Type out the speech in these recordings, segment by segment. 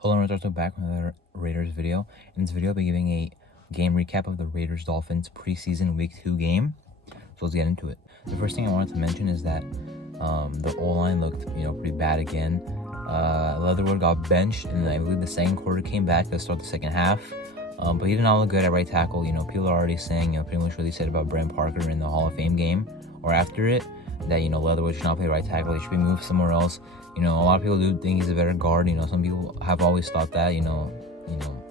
Hello, and welcome back with another Raiders video. In this video, I'll be giving a game recap of the Raiders-Dolphins preseason Week 2 game. So let's get into it. The first thing I wanted to mention is that the O-line looked, pretty bad again. Leatherwood got benched, and I believe the second quarter came back to start the second half. But he did not look good at right tackle. People are already saying, pretty much what they said about Brent Parker in the Hall of Fame game or after it, that, Leatherwood should not play right tackle. He should be moved somewhere else. A lot of people do think he's a better guard. Some people have always thought that,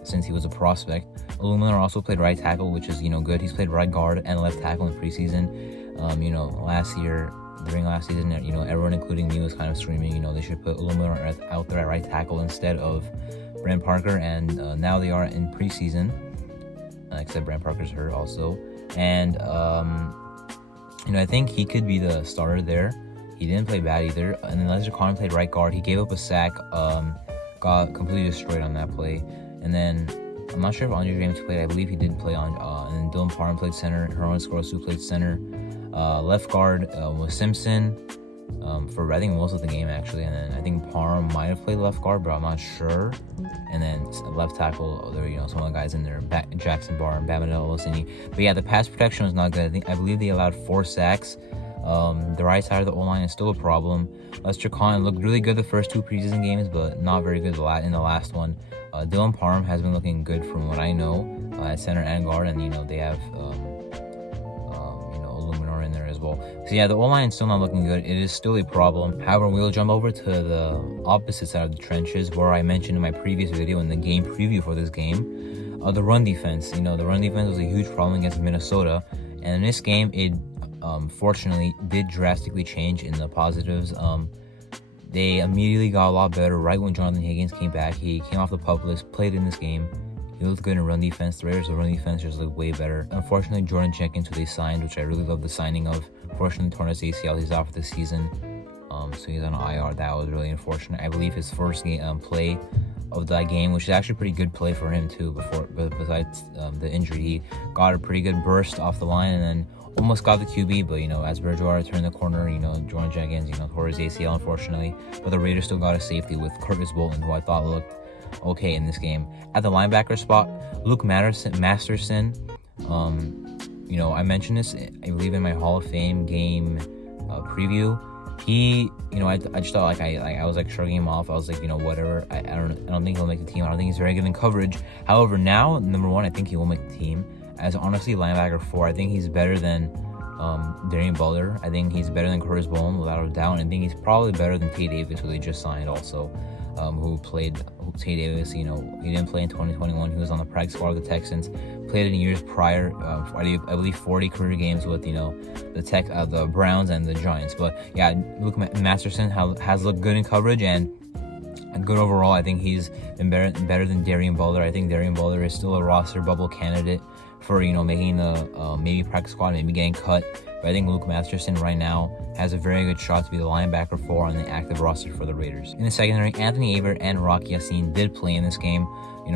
since he was a prospect. Illuminor also played right tackle, which is, good. He's played right guard and left tackle in preseason. During last season, everyone, including me, was kind of screaming, they should put Illuminor out there at right tackle instead of Brent Parker. And now they are in preseason, except Brent Parker's hurt also. And, I think he could be the starter there. He didn't play bad either. And then Lester Connor played right guard. He gave up a sack, got completely destroyed on that play. And then I'm not sure if Andre James played. I believe he did play on. And then Dylan Parham played center. Herman Scorsu played center. Left guard was Simpson for I think most of the game actually. And then I think Parham might have played left guard, but I'm not sure. And then left tackle, there some of the guys in there, Jackson Barr and Bamadel Olosini. But yeah, the pass protection was not good. I believe they allowed 4 sacks. The right side of the O-line is still a problem. Lester Connor looked really good the first 2 preseason games, but not very good in the last one. Dylan Parham has been looking good from what I know at center and guard, and they have Illuminor in there as well. So yeah, the O-line is still not looking good. It is still a problem. However, we'll jump over to the opposite side of the trenches, where I mentioned in my previous video in the game preview for this game, the run defense. The run defense was a huge problem against Minnesota, and in this game, it fortunately did drastically change in the positives. They immediately got a lot better right when Jonathan Higgins came back. He came off the PUP list, played in this game. He looked good in run defense. The Raiders' run defense just looked way better. Unfortunately, Jordan Jenkins, who they signed, which I really love the signing of, fortunately torn his ACL. He's out for the season, so he's on IR. That was really unfortunate. I believe his first game play of that game, which is actually a pretty good play for him too. Besides the injury, he got a pretty good burst off the line and then almost got the QB, but as Bridgewater turned the corner, Jordan Jenkins, tore his ACL unfortunately. But the Raiders still got a safety with Curtis Bolton, who I thought looked okay in this game. At the linebacker spot, Luke Masterson. I mentioned this, I believe, in my Hall of Fame game preview. He, I just thought I was shrugging him off. I was whatever. I don't think he'll make the team. I don't think he's very good in coverage. However, now number 1, I think he will make the team. As honestly linebacker 4, I think he's better than Darian Butler. I think he's better than Curtis Bowen without a doubt. And I think he's probably better than Tay Davis, who they just signed also. Tay Davis, he didn't play in 2021. He was on the practice squad of the Texans. Played in years prior, I believe 40 career games with the Browns and the Giants. But yeah, Luke Masterson has looked good in coverage and good overall. I think he's been better than Darian Butler. I think Darian Butler is still a roster bubble candidate for making the maybe practice squad, maybe getting cut. But I think Luke Masterson right now has a very good shot to be the linebacker 4 on the active roster for the Raiders. In the secondary, Anthony Averett and Rocky Yassin did play in this game.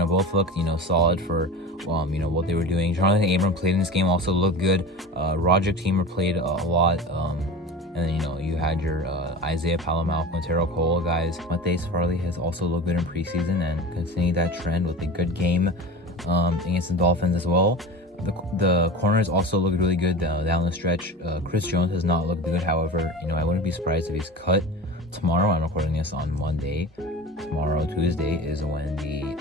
Both looked solid for what they were doing. Jonathan Abram played in this game, also looked good. Roger Teamer played a lot. And then, you had your Isaiah Palomar, Quintero Cole guys. Matthias Farley has also looked good in preseason and continued that trend with a good game against the Dolphins as well. The corners also look really good down the stretch. Chris Jones has not looked good. However, I wouldn't be surprised if he's cut tomorrow. I'm recording this on Monday. Tomorrow, Tuesday, is when the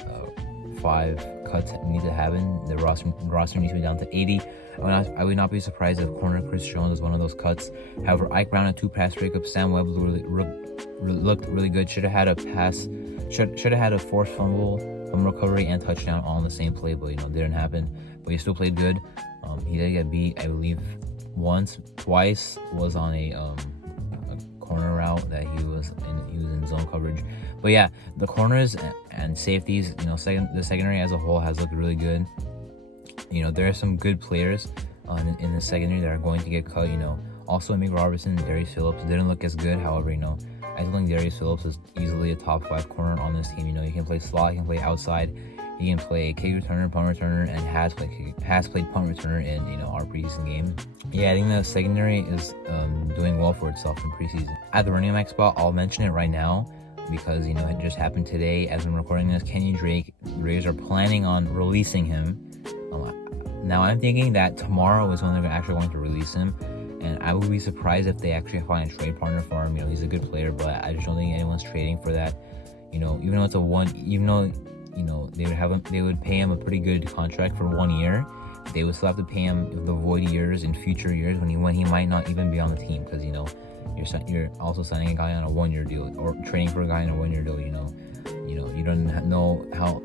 5 cuts need to happen. The roster needs to be down to 80. I would not be surprised if corner Chris Jones is one of those cuts. However, Ike Brown had 2 pass breakups. Sam Webb looked really good. Should have had a forced fumble recovery and touchdown all in the same play, but didn't happen. But he still played good. He did get beat, I believe, twice was on a corner route that he was in zone coverage. But yeah, the corners and safeties, the secondary as a whole has looked really good. There are some good players in the secondary that are going to get cut. Also Amik Robertson and Darius Phillips didn't look as good. However, I think Darius Phillips is easily a top 5 corner on this team. He can play slot, he can play outside, he can play kick returner, punt returner, and has played punt returner in our preseason game. Yeah, I think the secondary is doing well for itself in preseason. At the running back spot, I'll mention it right now. because, you know, it just happened today. As I'm recording this, Kenyon Drake, the Raiders are planning on releasing him. Now, I'm thinking that tomorrow is when they're actually going to release him. And I would be surprised if they actually find a trade partner for him. You know, he's a good player, but I just don't think anyone's trading for that. You know, even though it's they would pay him a pretty good contract for 1 year. They would still have to pay him the void years in future years when he might not even be on the team, because, you know, you're also signing a guy on a 1-year deal or trading for a guy on a 1-year deal. You don't know how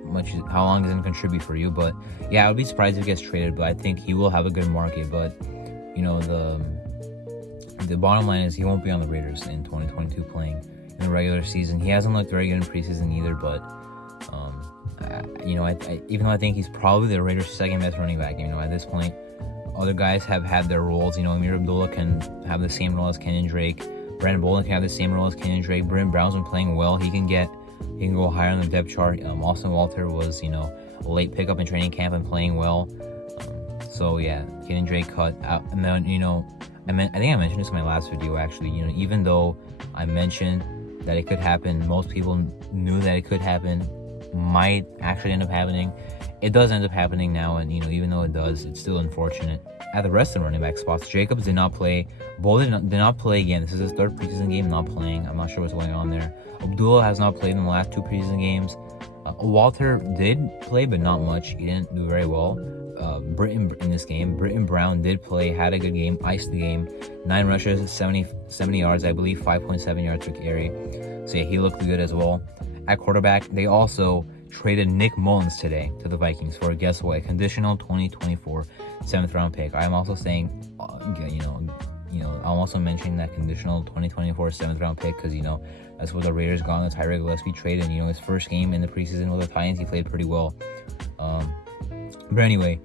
long he's gonna contribute for you. But yeah, I would be surprised if he gets traded. But I think he will have a good market. But, you know, the bottom line is he won't be on the Raiders in 2022 playing in the regular season. He hasn't looked very good in preseason either, but even though I think he's probably the Raiders' second best running back, you know, at this point, other guys have had their roles. You know, Amir Abdullah can have the same role as Kenyon Drake. Brandon Bolden can have the same role as Kenyon Drake. Brent Brown's been playing well. He can go higher on the depth chart. Austin Walter was, you know, a late pickup in training camp and playing well. So yeah, Kenyon Drake cut out, and then, you know, I think I mentioned this in my last video actually. You know, even though I mentioned that it could happen, most people knew that it could happen, might actually end up happening. It does end up happening now, and, you know, even though it does, it's still unfortunate. At the rest of the running back spots, Jacobs did not play. Bolden did not play again. This is his third preseason game not playing. I'm not sure what's going on there. Abdullah has not played in the last 2 preseason games. Walter did play, but not much. He didn't do very well. Britton in this game. Britton Brown did play, had a good game, iced the game. 9 rushes, 70 yards, I believe, 5.7 yards per carry. So yeah, he looked good as well. At quarterback, they also traded Nick Mullins today to the Vikings for, guess what, a conditional 2024 7th round pick. I'm also saying, I'm also mentioning that conditional 2024 7th round pick because, you know, that's what the Raiders got on the Tyree Gillespie trade. And, you know, his first game in the preseason with the Titans, he played pretty well. But anyway,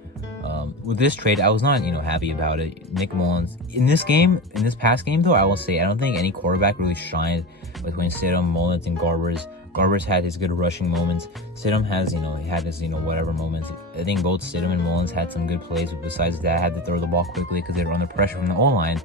with this trade, I was not, you know, happy about it. Nick Mullins in this past game though, I will say I don't think any quarterback really shined between Stidham, Mullins, and Garbers. Garbers had his good rushing moments. Stidham has, he had his, whatever moments. I think both Stidham and Mullins had some good plays, but besides that, had to throw the ball quickly because they were under pressure from the O-line.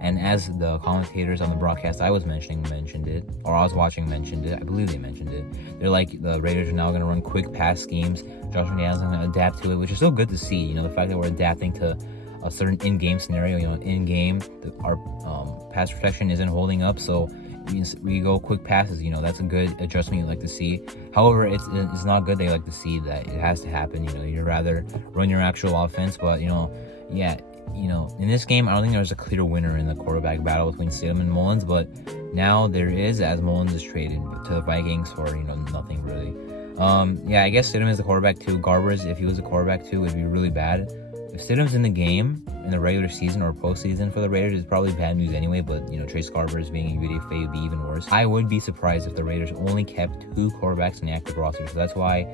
And as the commentators on the broadcast I was mentioned it, or I was watching mentioned it, I believe they mentioned it. They're like, the Raiders are now going to run quick pass schemes. Josh McDaniels going to adapt to it, which is so good to see. You know, the fact that we're adapting to a certain in-game scenario. In-game, our pass protection isn't holding up, so we go quick passes. That's a good adjustment you like to see. However, it's not good. They like to see that it has to happen. You'd rather run your actual offense, but in this game, I don't think there was a clear winner in the quarterback battle between Stidham and Mullins, but now there is, as Mullins is traded to the Vikings for nothing really. I guess Stidham is the quarterback too. Garbers, if he was a quarterback too, it'd be really bad. If Stidham's in the game in the regular season or postseason for the Raiders, it's probably bad news anyway, but Trace Garbers being a UDFA would be even worse. I would be surprised if the Raiders only kept 2 quarterbacks in the active roster, so that's why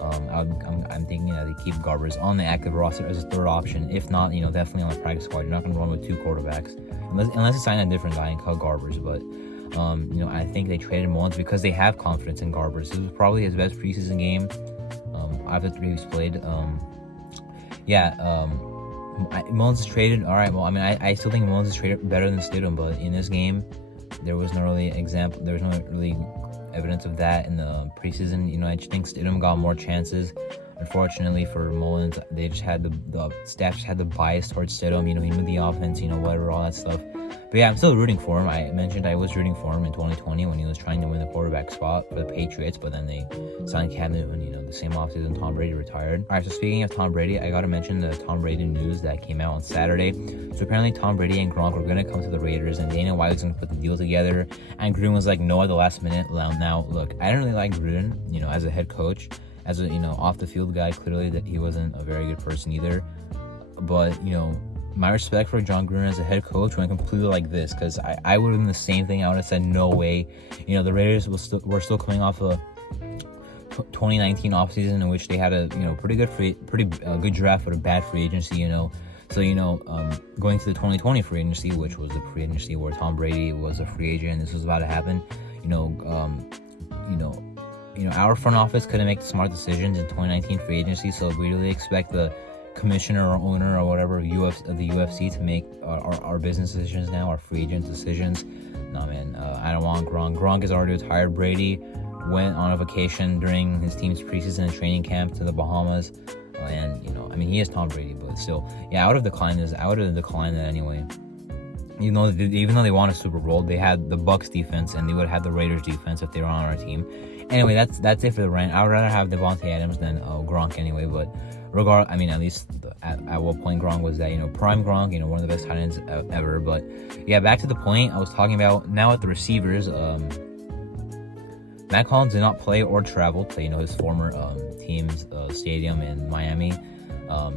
I'm thinking that they keep Garbers on the active roster as a third option. If not, definitely on the practice squad. You're not going to run with 2 quarterbacks unless you sign a different guy and cut Garbers. But I think they traded Mullins because they have confidence in Garbers. This was probably his best preseason game out of the 3 he's played. Mullins is traded. All right. Well, I still think Mullins is traded better than Stidham, but in this game, there was no really evidence of that in the preseason. I just think Stidham got more chances. Unfortunately for Mullins, they just had the staff just had the bias towards Stidham. He knew the offense, whatever, all that stuff. But yeah, I'm still rooting for him. I mentioned I was rooting for him in 2020 when he was trying to win the quarterback spot for the Patriots, but then they signed Cam Newton, the same offseason Tom Brady retired. All right, so speaking of Tom Brady, I got to mention the Tom Brady news that came out on Saturday. So apparently Tom Brady and Gronk were going to come to the Raiders, and Dana White was going to put the deal together, and Gruden was like, no, at the last minute. Now, look, I didn't really like Gruden, as a head coach, as a, off the field guy, clearly that he wasn't a very good person either. But, my respect for John Gruden as a head coach went completely like this, because I would have done the same thing. I would have said, no way. The Raiders were still coming off a 2019 offseason in which they had a pretty good draft but a bad free agency. So going to the 2020 free agency, which was the free agency where Tom Brady was a free agent and this was about to happen. Our front office couldn't make the smart decisions in 2019 free agency, so we really expect the commissioner or owner or whatever of the UFC to make our business decisions now, our free agent decisions. No, man, I don't want Gronk. Gronk is already retired. Brady went on a vacation during his team's preseason and training camp to the Bahamas. And, I mean, he is Tom Brady, but still, yeah, I would have declined that anyway. Even though they won a Super Bowl, they had the Bucs defense, and they would have had the Raiders defense if they were on our team. Anyway, that's it for the rant. I would rather have Devontae Adams than Gronk anyway, but at least at what point Gronk was that, prime Gronk, one of the best tight ends ever. But yeah, back to the point I was talking about. Now at the receivers, Matt Collins did not play or travel to, his former team's stadium in Miami.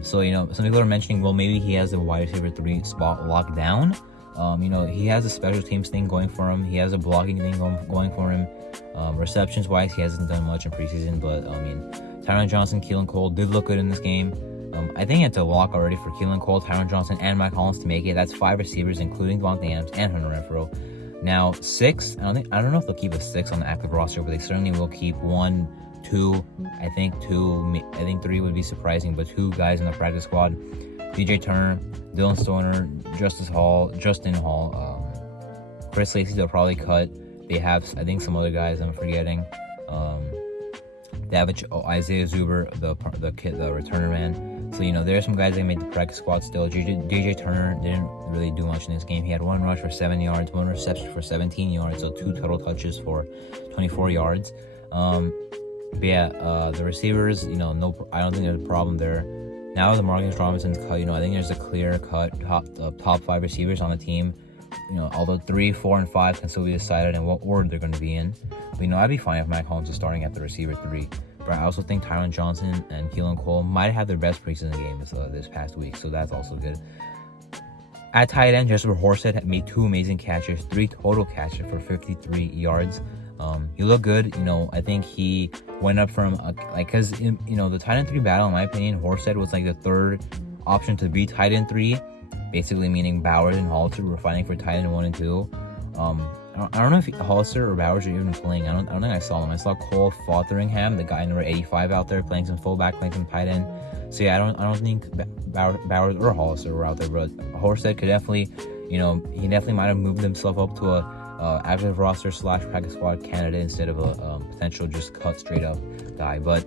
So, some people are mentioning, well, maybe he has the wide receiver 3 spot locked down. He has a special teams thing going for him. He has a blocking thing going for him. Receptions wise, he hasn't done much in preseason, but Tyron Johnson, Keelan Cole did look good in this game. I think it's a lock already for Keelan Cole, Tyron Johnson, and Matt Collins to make it. That's 5 receivers, including Devontae Adams and Hunter Renfrow. Now 6, I don't know if they'll keep a 6 on the active roster, but they certainly will keep 1, 2. I think 3 would be surprising, but 2 guys in the practice squad: DJ Turner, Dylan Stoner, Justin Hall, Chris Lacey. They'll probably cut. They have, I think, some other guys I'm forgetting. They have Isaiah Zuber, the returner man. So, there are some guys that made the practice squad still. DJ Turner didn't really do much in this game. He had 1 rush for 7 yards, 1 reception for 17 yards, so 2 total touches for 24 yards. But yeah, the receivers, no, I don't think there's a problem there. Now the Marcus Robinson cut, I think there's a clear cut top 5 receivers on the team. Although 3, 4, and 5 can still be decided in what order they're going to be in. But, I'd be fine if Matt Collins is starting at the receiver 3. But I also think Tyron Johnson and Keelan Cole might have their best preseason games this past week, so that's also good. At tight end, Jesper Horsted made 2 amazing catches, 3 total catches for 53 yards. He looked good. I think he went up from because the tight end 3 battle, in my opinion, Horsted was like the 3rd option to be tight end 3, basically meaning Bowers and Hollister were fighting for tight end 1 and 2. I don't know if Hollister or Bowers are even playing. I don't think I saw them. I saw Cole Fotheringham, the guy number 85, out there playing some fullback, playing some tight end. So yeah, I don't think Bowers or Hollister were out there, but Horsted could definitely, he definitely might have moved himself up to a active roster / practice squad candidate instead of a potential just cut straight up guy. But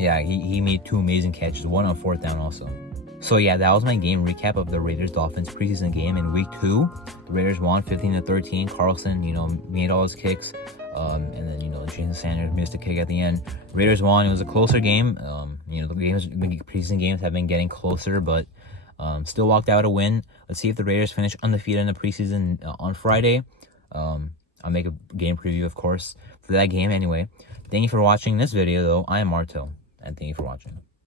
yeah, he made 2 amazing catches, 1 on 4th down also. So yeah, that was my game recap of the Raiders-Dolphins preseason game in week 2. The Raiders won 15-13. Carlson, made all his kicks. And then, Jason Sanders missed a kick at the end. Raiders won. It was a closer game. The preseason games have been getting closer, but still walked out a win. Let's see if the Raiders finish undefeated in the preseason on Friday. I'll make a game preview, of course, for that game anyway. Thank you for watching this video, though. I am Marto, and thank you for watching.